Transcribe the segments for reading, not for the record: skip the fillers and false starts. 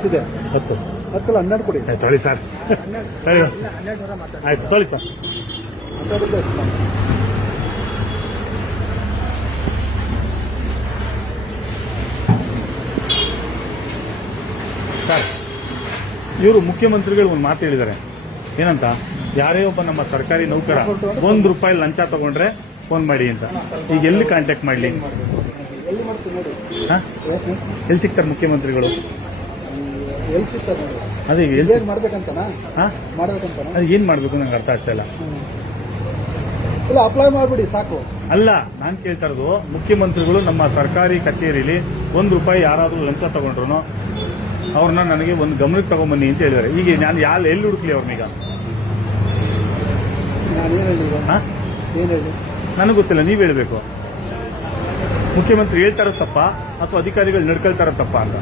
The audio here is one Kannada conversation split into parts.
ಎಷ್ಟಿದೆ? 10. 10 12 ಕೊಡಿ. ತೊಳಿ ಸರ್, ತೊಳಿ. ಆಯ್ತು ತೊಳಿ ಸರ್. 12 ಎಷ್ಟು? ಸರ್, ಇವರು ಮುಖ್ಯಮಂತ್ರಿಗಳು ಒಂದು ಮಾತು ಹೇಳಿದ್ದಾರೆ. ಏನಂತ? ಯಾರೇ ಒಬ್ಬ ನಮ್ಮ ಸರ್ಕಾರಿ ನೌಕರ ₹1 ಲಂಚ ತಗೊಂಡ್ರೆ ಫೋನ್ ಮಾಡಿ ಅಂತ. ಈಗ ಎಲ್ಲಿ ಕಾಂಟ್ಯಾಕ್ಟ್ ಮಾಡಲಿ? ಎಲ್ಲಿ ಮಾಡ್ತೀವಿ ನೋಡಿ. ಎಲ್ಲಿ ಸಿಗ್ತಾರೆ ಮುಖ್ಯಮಂತ್ರಿಗಳು? ಎಲ್ಲಿ ಸಿಗ್ತಾರೆ? ಅದೇ ಏನು ಮಾಡ್ಬೇಕಂತನಾ? ಮಾಡ್ಬೇಕಂತನಾ? ಅದು ಏನ್ ಮಾಡ್ಬೇಕು ನಂಗೆ ಅರ್ಥ ಆಗ್ತಾ ಇಲ್ಲ. ಇಲ್ಲ, ಅಪ್ಲೈ ಮಾಡ್ಬಿಡಿ ಸಾಕು. ಅಲ್ಲ, ನಾನು ಕೇಳ್ತಾ ಇರೋದು, ಮುಖ್ಯಮಂತ್ರಿಗಳು ನಮ್ಮ ಸರ್ಕಾರಿ ಕಚೇರಿಯಲ್ಲಿ ₹1 ಯಾರಾದ್ರೂ ಲಂಚ ತಗೊಂಡ್ರು ಅವ್ರನ್ನ ನನಗೆ ಒಂದು ಗಮನಕ್ಕೆ ತಗೊಂಬನ್ನಿ ಅಂತ ಹೇಳಿದ್ದಾರೆ. ಈಗ ನಾನು ಎಲ್ಲಿ ಹುಡುಕ್ಲಿ ಅವ್ರನ್ನೀಗ? ಏನು ಹೇಳಿ? ನನಗೆ ಗೊತ್ತಿಲ್ಲ, ನೀವ್ ಹೇಳ್ಬೇಕು. ಮುಖ್ಯಮಂತ್ರಿ ಹೇಳ್ತಾರ ತಪ್ಪ ಅಥವಾ ಅಧಿಕಾರಿಗಳು ನಡ್ಕೊಳ್ತಾರ ತಪ್ಪ ಅಂತ?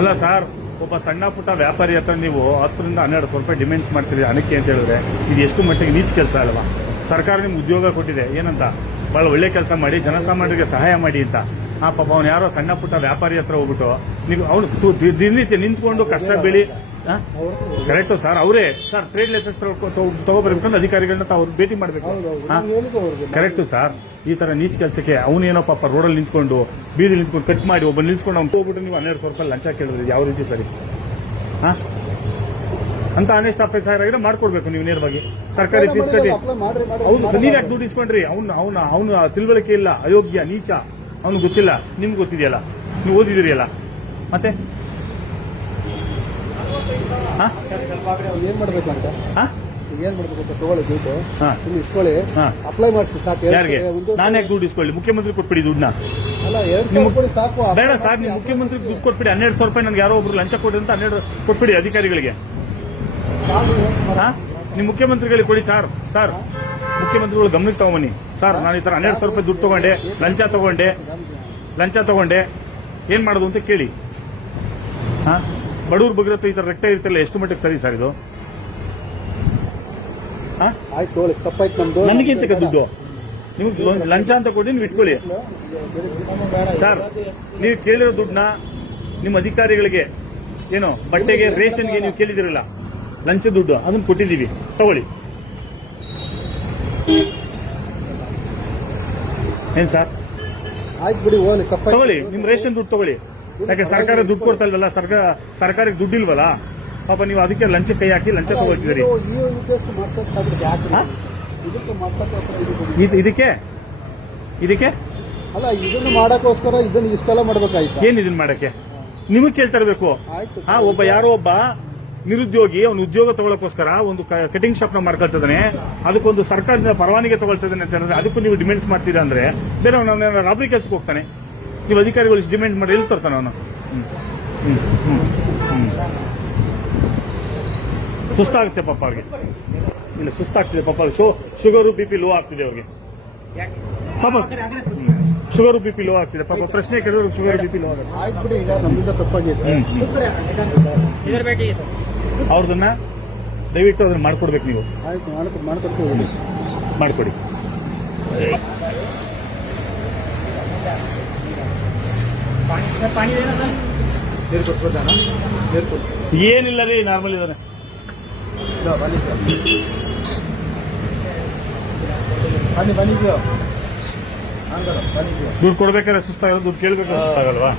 ಅಲ್ಲ ಸರ್, ಒಬ್ಬ ಸಣ್ಣ ಪುಟ್ಟ ವ್ಯಾಪಾರಿ ಹತ್ರ ನೀವು 10 ರಿಂದ 12 ಸಾವಿರ ರೂಪಾಯಿ ಡಿಮ್ಯಾಂಡ್ಸ್ ಮಾಡ್ತೀರಿ ಹಣಕ್ಕೆ ಅಂತ ಹೇಳಿದ್ರೆ ಇದು ಎಷ್ಟು ಮಟ್ಟಿಗೆ ನೀಚ್ ಕೆಲಸ ಅಲ್ವಾ? ಸರ್ಕಾರ ನಿಮ್ಗೆ ಉದ್ಯೋಗ ಕೊಟ್ಟಿದೆ, ಏನಂತ? ಬಹಳ ಒಳ್ಳೆ ಕೆಲಸ ಮಾಡಿ ಜನಸಾಮಾನ್ಯರಿಗೆ ಸಹಾಯ ಮಾಡಿ ಅಂತ. ಪಾಪ ಅವ್ನು ಯಾರೋ ಸಣ್ಣ ಪುಟ್ಟ ವ್ಯಾಪಾರಿ ಹತ್ರ ಹೋಗ್ಬಿಟ್ಟು ನೀವು ಅವನು ದಿನನಿತ್ಯ ನಿಂತ್ಕೊಂಡು ಕಷ್ಟ ಬೀಳಿ. ಕರೆಕ್ಟು ಸರ್, ಅವರೇ ಸರ್ ಟ್ರೇಡ್ ಲೈಸೆನ್ಸ್ ತಗೋಬರ್ಬೇಕಂದ್ರೆ ಅಧಿಕಾರಿಗಳನ್ನ ತಾವು ಭೇಟಿ ಮಾಡಬೇಕು. ಕರೆಕ್ಟು ಸರ್, ಈ ತರ ನೀಚ್ ಕೆಲಸಕ್ಕೆ ಅವನೇನೋ ಪಾಪ ರೋಡಲ್ಲಿ ನಿಂತ್ಕೊಂಡು ಬೀದಿ ನಿಂತ್ಕೊಂಡು ಕಟ್ ಮಾಡಿ ಒಬ್ಬ ನಿಲ್ಸ್ಕೊಂಡು ಅವ್ನು ಹೋಗ್ಬಿಟ್ಟು ನೀವು 12 ಸಾವಿರ ರೂಪಾಯಿ ಲಂಚ ಕೇಳಿದ್ರೆ ಯಾವ ರೀತಿ ಸರಿ? ಅಂತ ಆನೆಸ್ಟ್ ಆಫೀಸರ್ ಆಗಿದ್ರೆ ಮಾಡ್ಕೊಡ್ಬೇಕು ನೀವು ನೇರವಾಗಿ ಸರ್ಕಾರಿ ಫೀಸ್ ಕಟ್ಟಿ. ಹೌದು ಸರ್, ನೀವ್ ಯಾಕೆ ದುಡ್ಡು ಇಸ್ಕೊಂಡ್ರಿ? ಅವನು ತಿಳುವಳಿಕೆ ಇಲ್ಲ, ಅಯೋಗ್ಯ, ನೀಚ, ಅವ್ನು ಗೊತ್ತಿಲ್ಲ, ನಿಮ್ಗೆ ಗೊತ್ತಿದೆಯಲ್ಲ, ನೀವು ಓದಿದಿರಿಯಲ್ಲ, ಮತ್ತೆ ಏನ್ ಮಾಡ್ಬೇಕು ಅಂತ? ಏನ್ ಮಾಡ್ಬೇಕು ಅಂತ ತಗೊಳ್ಳಿ ದುಡ್ಡು, ಇಸ್ಕೊಳ್ಳಿ, ಅಪ್ಲೈ ಮಾಡಿಸಿ ಸಾಕು. ಯಾರಿಗೆ? ನಾನು ಯಾಕೆ ದುಡ್ಡು ಇಸ್ಕೊಳ್ಳಿ? ಮುಖ್ಯಮಂತ್ರಿ ಕೊಟ್ಬಿಡಿ ದುಡ್ಡನ್ನ. ಅಲ್ಲ, 2,000 ಕೊಡಿ ಸಾಕು. ಬೇಡ ಸರ್, ನೀವು ಮುಖ್ಯಮಂತ್ರಿ ದುಡ್ಡು ಕೊಟ್ಬಿಡಿ. 12 ಸಾವಿರ ರೂಪಾಯಿ ನನ್ಗೆ ಯಾರೋ ಒಬ್ರು ಲಂಚ ಕೊಡಿ ಅಂತ 12 ಕೊಟ್ಬಿಡಿ ಅಧಿಕಾರಿಗಳಿಗೆ. ನೀವು ಮುಖ್ಯಮಂತ್ರಿಗಳಿಗೆ ಕೊಡಿ ಸರ್. ಸರ್, ಮುಖ್ಯಮಂತ್ರಿಗಳು ಗಮನಕ್ಕೆ ತಗೊಂಬನ್ನಿ ಸರ್. ನಾನು ಈ ತರ 12 ಸಾವಿರ ರೂಪಾಯಿ ದುಡ್ಡು ತಗೊಂಡೆ, ಲಂಚ ತಗೊಂಡೆ, ಏನ್ ಮಾಡೋದು ಅಂತ ಕೇಳಿ. ಬಡವ್ರ ಬಗ್ಗೆ ಈ ತರ ರಕ್ತ ಇರ್ತಿಲ್ಲ, ಎಷ್ಟು ಮಟ್ಟಿಗೆ ಸರಿ ಸರ್ ಇದು? ಆಯ್ತು, ತಪ್ಪಾಯ್ತು ನಮ್ದು. ನನಗಿಂತ ದುಡ್ಡು ನಿಮ್ಗೆ ಲಂಚ ಅಂತ ಕೊಡಿ, ನೀವು ಇಟ್ಕೊಳ್ಳಿ ಸರ್. ನೀವು ಕೇಳಿರೋ ದುಡ್ಡನ್ನ ನಿಮ್ಮ ಅಧಿಕಾರಿಗಳಿಗೆ ಏನೋ ಬಟ್ಟೆಗೆ, ರೇಷನ್ಗೆ ನೀವು ಕೇಳಿದಿರಲ್ಲ, ಲಂಚ ದುಡ್ಡು ಅದನ್ನ ಕೊಟ್ಟಿದ್ದೀವಿ, ತಗೊಳ್ಳಿ. ಏನ್ ಸರ್? ಆಯ್ತು ಬಿಡಿ, ತಗೊಳ್ಳಿ, ನಿಮ್ ರೇಷನ್ ದುಡ್ಡು ತಗೊಳ್ಳಿ. ಯಾಕೆ ಸರ್ಕಾರ ದುಡ್ಡು ಕೊಡ್ತಾ ಇಲ್ವಲ್ಲ, ಸರ್ಕಾರಕ್ಕೆ ದುಡ್ಡು ಇಲ್ವಲ್ಲ ಪಾಪ, ನೀವು ಅದಕ್ಕೆ ಲಂಚ ಕೈ ಹಾಕಿ ಲಂಚ ತಗೊಳ್ತಿದ್ದೀರಿ. ಇದಕ್ಕೆ ಅಲ್ಲ, ಇದನ್ನು ಮಾಡಕ್ಕೋಸ್ಕರ ಇದನ್ನ ಇಷ್ಟೆಲ್ಲ ಮಾಡ್ಬೇಕಾಯ್ತು. ಏನ್ ಇದನ್ನ ಮಾಡಕ್ಕೆ ನಿಮಗೆ ಕೇಳ್ತಾ ಇರಬೇಕು. ಒಬ್ಬ ಯಾರೋ ಒಬ್ಬ ನಿರುದ್ಯೋಗಿ ಅವನು ಉದ್ಯೋಗ ತಗೊಳ್ಳೋಕೋಸ್ಕರ ಒಂದು ಕಟಿಂಗ್ ಶಾಪ್ ನ ಮಾಡ್ಕೊಳ್ತಿದ್ದಾನೆ, ಅದಕ್ಕೊಂದು ಸರ್ಕಾರದಿಂದ ಪರವಾನಗಿ ತಗೊಳ್ತಿದ್ದಾನೆ ಅಂತ ಹೇಳಿದ್ರೆ ಅದಕ್ಕೂ ನೀವು ಡಿಮ್ಯಾಂಡ್ಸ್ ಮಾಡ್ತೀರಾ ಅಂದ್ರೆ ಬೇರೆ ಅವನ ರಾಬರಿ ಕೆಲ್ಸಕ್ಕೆ ಹೋಗ್ತಾನೆ. ನೀವು ಅಧಿಕಾರಿಗಳು ಡಿಮ್ಯಾಂಡ್ ಮಾಡಿ ಎಲ್ಲಿ ತರ್ತಾನೆ ಅವನು? ಸುಸ್ತಾಗುತ್ತೆ ಪಾಪ ಅವ್ರಿಗೆ. ಇಲ್ಲ, ಸುಸ್ತಾಗ್ತಿದೆ ಪಾಪ. ಶುಗರು BP ಲೋ ಆಗ್ತಿದೆ ಅವ್ರಿಗೆ ಪಾಪ. ಶುಗರು BP ಲೋ ಆಗ್ತಿದೆ ಪಾಪ. ಪ್ರಶ್ನೆ ಕೇಳಿದ್ರು ಶುಗರ್ BP ಲೋ ಆಗುತ್ತೆ. ಆಯ್ತು ಬಿಡಿ, ಈಗ ನಮ್ಮಿಂದ ತಪ್ಪಾಗಿದೆ. ಅವ್ರದನ್ನ ದಯವಿಟ್ಟು ಅದನ್ನ ಮಾಡ್ಕೊಡ್ಬೇಕು ನೀವು. ಆಯ್ತು, ಮಾಡ್ಕೊಡ್ತೀವಿ, ಮಾಡ್ಕೊಡಿ. ಏನಿಲ್ಲ ರೀ, ನಾರ್ಮಲ್ ಇದಾನೆ. ದುಡ್ಡು ಕೊಡ್ಬೇಕಾದ್ರೆ ಸುಸ್ತಾಗಲ್ಲ, ದುಡ್ಡು ಕೇಳ್ಬೇಕಾದ್ರೆ ಸುಸ್ತಾಗಲ್ವಾ?